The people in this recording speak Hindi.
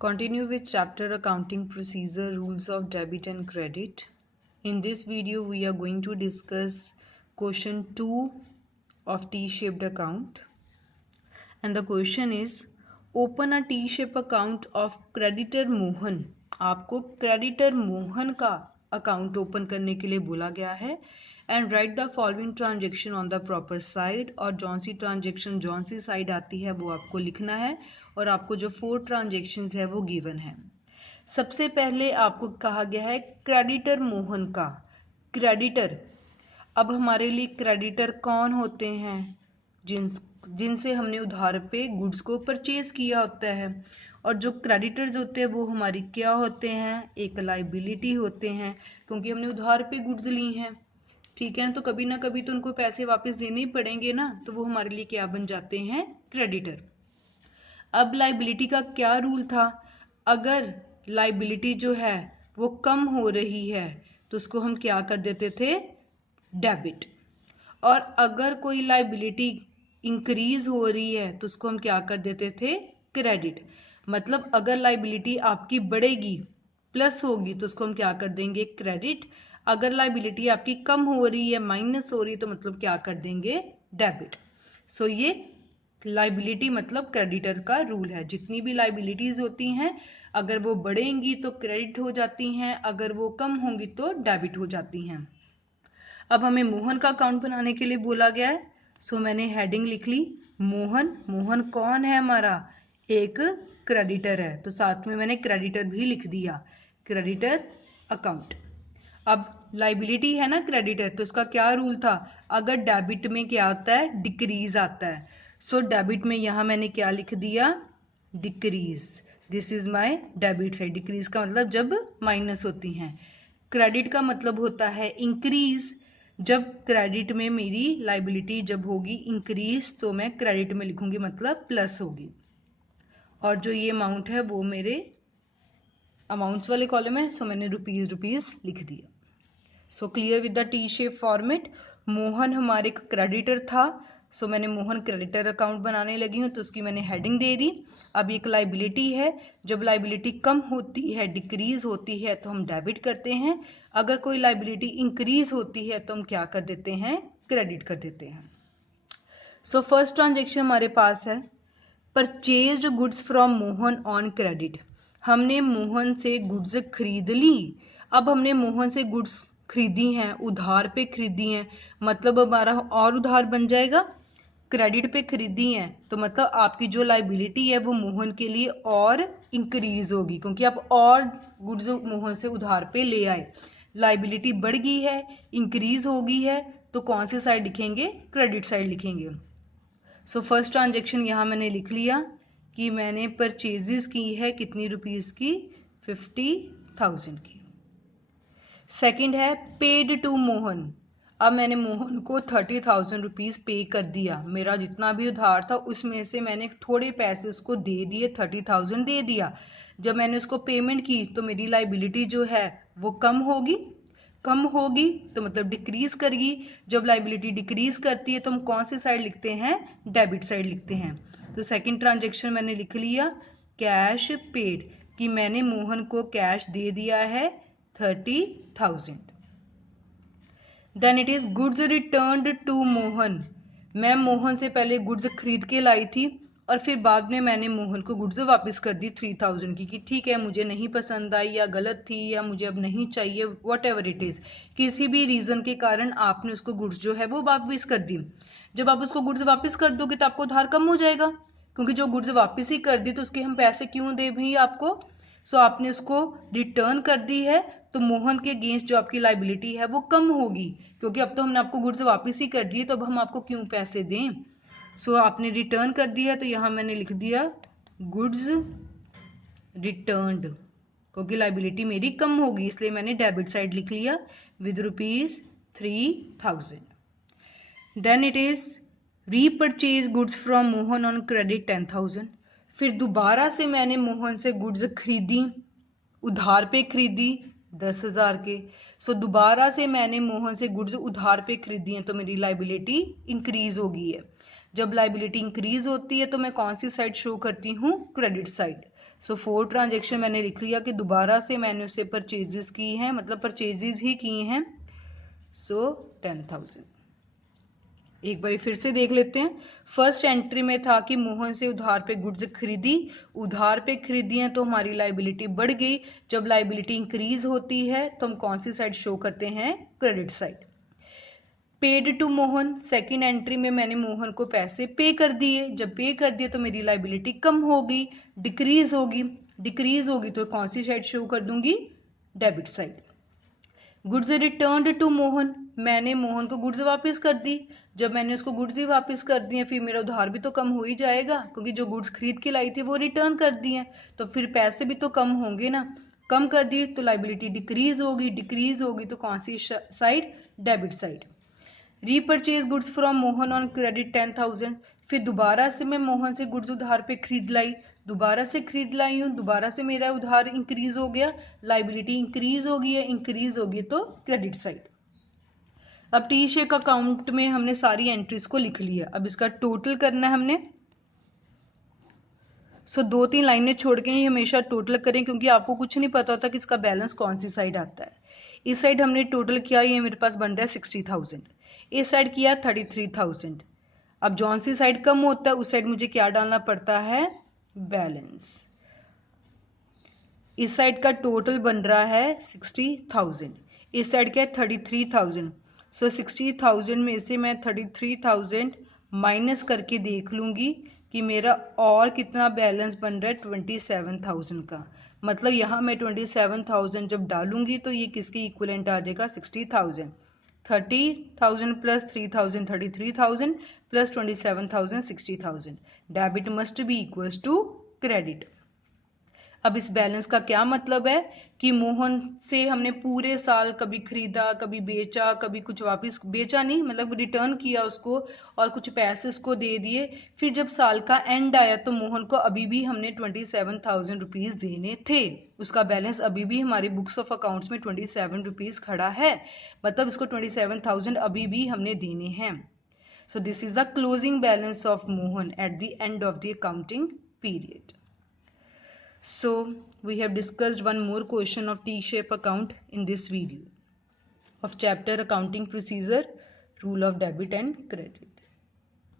Continue with chapter Accounting Procedure, Rules of Debit and Credit. In this video, we are going to discuss question 2 of T-shaped account. And the question is, open a T-shaped account of creditor Mohan. आपको creditor मोहन का अकाउंट ओपन करने के लिए बोला गया है. And right the following transaction on the proper side. और जौन सी ट्रांजेक्शन जौन सी साइड आती है वो आपको लिखना है. और आपको जो 4 ट्रांजेक्शन्स है वो गिवन है. सबसे पहले आपको कहा गया है क्रेडिटर मोहन का. क्रेडिटर, अब हमारे लिए क्रेडिटर कौन होते हैं? जिनसे हमने उधार पे गुड्स को परचेज किया होता है. और जो क्रेडिटर्स होते हैं वो हमारी क्या होते हैं? एक लाइबिलिटी होते हैं, क्योंकि हमने उधार पे गुड्स ली हैं. ठीक है, तो कभी ना कभी तो उनको पैसे वापस देने ही पड़ेंगे ना, तो वो हमारे लिए क्या बन जाते हैं? क्रेडिटर. अब लाइबिलिटी का क्या रूल था? अगर लाइबिलिटी जो है वो कम हो रही है तो उसको हम क्या कर देते थे? डेबिट. और अगर कोई लाइबिलिटी इंक्रीज हो रही है तो उसको हम क्या कर देते थे? क्रेडिट. मतलब अगर लाइबिलिटी आपकी बढ़ेगी, प्लस होगी, तो उसको हम क्या कर देंगे? क्रेडिट. अगर लाइबिलिटी आपकी कम हो रही है, माइनस हो रही है, तो मतलब क्या कर देंगे? डेबिट. सो ये लाइबिलिटी मतलब क्रेडिटर का रूल है. जितनी भी लाइबिलिटीज होती हैं, अगर वो बढ़ेंगी तो क्रेडिट हो जाती हैं, अगर वो कम होंगी तो डेबिट हो जाती हैं. अब हमें मोहन का अकाउंट बनाने के लिए बोला गया है. सो मैंने हेडिंग लिख ली मोहन. मोहन कौन है हमारा? एक क्रेडिटर है, तो साथ में मैंने क्रेडिटर भी लिख दिया, क्रेडिटर अकाउंट. अब लाइबिलिटी है ना क्रेडिटर, तो उसका क्या रूल था? अगर डेबिट में क्या होता है? डिक्रीज आता है. सो डेबिट में यहां मैंने क्या लिख दिया? Decrease. This is my debit side. Decrease का मतलब जब माइनस होती हैं. क्रेडिट का मतलब होता है इंक्रीज. जब क्रेडिट में मेरी लाइबिलिटी जब होगी इंक्रीज, तो मैं क्रेडिट में लिखूंगी, मतलब प्लस होगी. और जो ये अमाउंट है वो मेरे अमाउंट्स वाले कॉलम है, सो मैंने रुपीज लिख दिया. So clear with the T shape format. Mohan हमारे क्रेडिटर था, सो मैंने मोहन क्रेडिटर अकाउंट बनाने लगी हूँ, तो उसकी मैंने हेडिंग दे दी. अब एक लाइबिलिटी है. जब लाइबिलिटी कम होती है, डिक्रीज होती है, तो हम डेबिट करते हैं. अगर कोई लाइबिलिटी इंक्रीज होती है तो हम क्या कर देते हैं? क्रेडिट कर देते हैं. सो फर्स्ट ट्रांजेक्शन हमारे पास है purchased goods from Mohan on credit. हमने मोहन से गुड्स खरीद ली. अब हमने मोहन से गुड्स खरीदी हैं, उधार पे खरीदी हैं, मतलब हमारा और उधार बन जाएगा. क्रेडिट पे खरीदी हैं तो मतलब आपकी जो लाइबिलिटी है वो मोहन के लिए और इंक्रीज होगी, क्योंकि आप और गुड्स मोहन से उधार पे ले आए. लाइबिलिटी बढ़ गई है, इंक्रीज हो गई है, तो कौन सी साइड लिखेंगे? क्रेडिट साइड लिखेंगे. सो फर्स्ट ट्रांजेक्शन यहाँ मैंने लिख लिया कि मैंने परचेजेस की है कितनी रुपीस की? 50,000 की. सेकेंड है पेड टू मोहन. अब मैंने मोहन को 30,000 रुपीज पे कर दिया. मेरा जितना भी उधार था उसमें से मैंने थोड़े पैसे उसको दे दिए, 30,000 दे दिया. जब मैंने उसको पेमेंट की तो मेरी लाइबिलिटी जो है वो कम होगी. कम होगी तो मतलब डिक्रीज करेगी. जब लाइबिलिटी डिक्रीज करती है तो हम कौन सी साइड लिखते हैं? डेबिट साइड लिखते हैं. तो सेकंड ट्रांजेक्शन मैंने लिख लिया कैश पेड, कि मैंने मोहन को कैश दे दिया है 30,000. Then it is goods returned to Mohan. मैं मोहन से पहले गुड्स खरीद के लाई थी और फिर बाद में मैंने मोहन को गुड्स वापस कर दी 3,000 की, कि ठीक है मुझे नहीं पसंद आई या गलत थी या मुझे अब नहीं चाहिए, वट एवर इट इज़. किसी भी रीज़न के कारण आपने उसको गुड्स जो है वो वापस कर दी. जब आप उसको गुड्स वापस कर दोगे तो आपको उधार कम हो जाएगा, क्योंकि जो गुड्स वापस ही कर दी तो उसके हम पैसे क्यों दे भाई आपको? सो आपने उसको रिटर्न कर दी है, तो मोहन के अगेंस्ट जो आपकी लाइबिलिटी है वो कम होगी, क्योंकि अब तो हमने आपको गुड्स वापस ही कर दिए, तो अब हम आपको क्यों पैसे दें? सो आपने रिटर्न कर दिया, तो यहां मैंने लिख दिया गुड्स रिटर्न्ड, क्योंकि लाइबिलिटी मेरी कम होगी, इसलिए मैंने डेबिट साइड लिख लिया with rupees 3,000. Then it is repurchase goods from Mohan on credit 10,000. फिर दोबारा से मैंने मोहन से गुड्स खरीदी, उधार पे खरीदी 10,000 के. सो दोबारा से मैंने मोहन से गुड्स उधार पे खरीदी हैं, तो मेरी लाइबिलिटी इंक्रीज हो गई है. जब लाइबिलिटी इंक्रीज होती है तो मैं कौन सी साइड शो करती हूँ? Credit side. सो 4 ट्रांजेक्शन मैंने लिख लिया कि दोबारा से मैंने उसे परचेजेस की हैं, मतलब परचेजेस ही किए हैं। सो 10,000। एक बार फिर से देख लेते हैं। फर्स्ट एंट्री में था कि मोहन से उधार पे गुड्स खरीदी, उधार पे खरीदी हैं तो हमारी लाइबिलिटी बढ़ गई। जब लाइबिलिटी इंक्रीज होती है तो हम कौन सी साइड शो करते हैं? Credit side. Paid to Mohan, second entry में मैंने मोहन को पैसे पे कर दिए। जब पे कर दिए तो मेरी लाइबिलिटी कम होगी, डिक्रीज होगी। डिक्रीज होगी तो कौन सी साइड शो कर दूंगी? Debit side. Goods return to Mohan, मैंने मोहन को गुड्स वापस कर दी। जब मैंने उसको गुड्स ही वापस कर दिए फिर मेरा उधार भी तो कम हो ही जाएगा, क्योंकि जो गुड्स खरीद के लाई थी वो रिटर्न कर दिए, तो फिर पैसे भी तो कम होंगे ना। कम कर दिए तो लाइबिलिटी डिक्रीज होगी, डिक्रीज होगी तो कौन सी side? Debit side. Repurchase goods from Mohan on credit 10,000, फिर दोबारा से मैं मोहन से गुड्स उधार पे खरीद लाई, दोबारा से खरीद लाई हूँ, दोबारा से मेरा उधार इंक्रीज हो गया, लाइबिलिटी इंक्रीज होगी है, इंक्रीज होगी तो क्रेडिट साइड। अब टी शेक अकाउंट में हमने सारी एंट्रीज को लिख लिया, अब इसका टोटल करना है हमने। सो 2-3 लाइनें छोड़ के ही हमेशा टोटल करें, क्योंकि आपको कुछ नहीं पता होता कि इसका बैलेंस कौन सी साइड आता है। इस साइड हमने टोटल किया, ये मेरे पास बन रहा है 60,000, इस साइड किया 33,000। अब जौन सी साइड कम होता है उस साइड मुझे क्या डालना पड़ता है? बैलेंस। इस साइड का टोटल बन रहा है 60,000, इस साइड क्या है? 33,000। सो 60,000 में से मैं 33,000 माइनस करके देख लूंगी कि मेरा और कितना बैलेंस बन रहा है? 27,000 का। मतलब यहाँ मैं 27,000 जब डालूंगी तो ये किसके इक्वलेंट आ जाएगा? 60,000। 30,000 plus 3,000 33,000 plus 27,000 60,000। Debit must be equals to credit. अब इस बैलेंस का क्या मतलब है कि मोहन से हमने पूरे साल कभी खरीदा, कभी बेचा, कभी कुछ वापस बेचा नहीं, मतलब रिटर्न किया उसको और कुछ पैसे उसको दे दिए। फिर जब साल का एंड आया तो मोहन को अभी भी हमने 27,000 रुपीज देने थे। उसका बैलेंस अभी भी हमारी बुक्स ऑफ अकाउंट्स में 27 रुपीज खड़ा है, मतलब इसको 27,000 अभी भी हमने देने हैं। So this is the closing balance of Mohan at the end of the accounting period. So we have discussed one more question of T-shape account in this video of chapter accounting procedure, rule of debit and credit.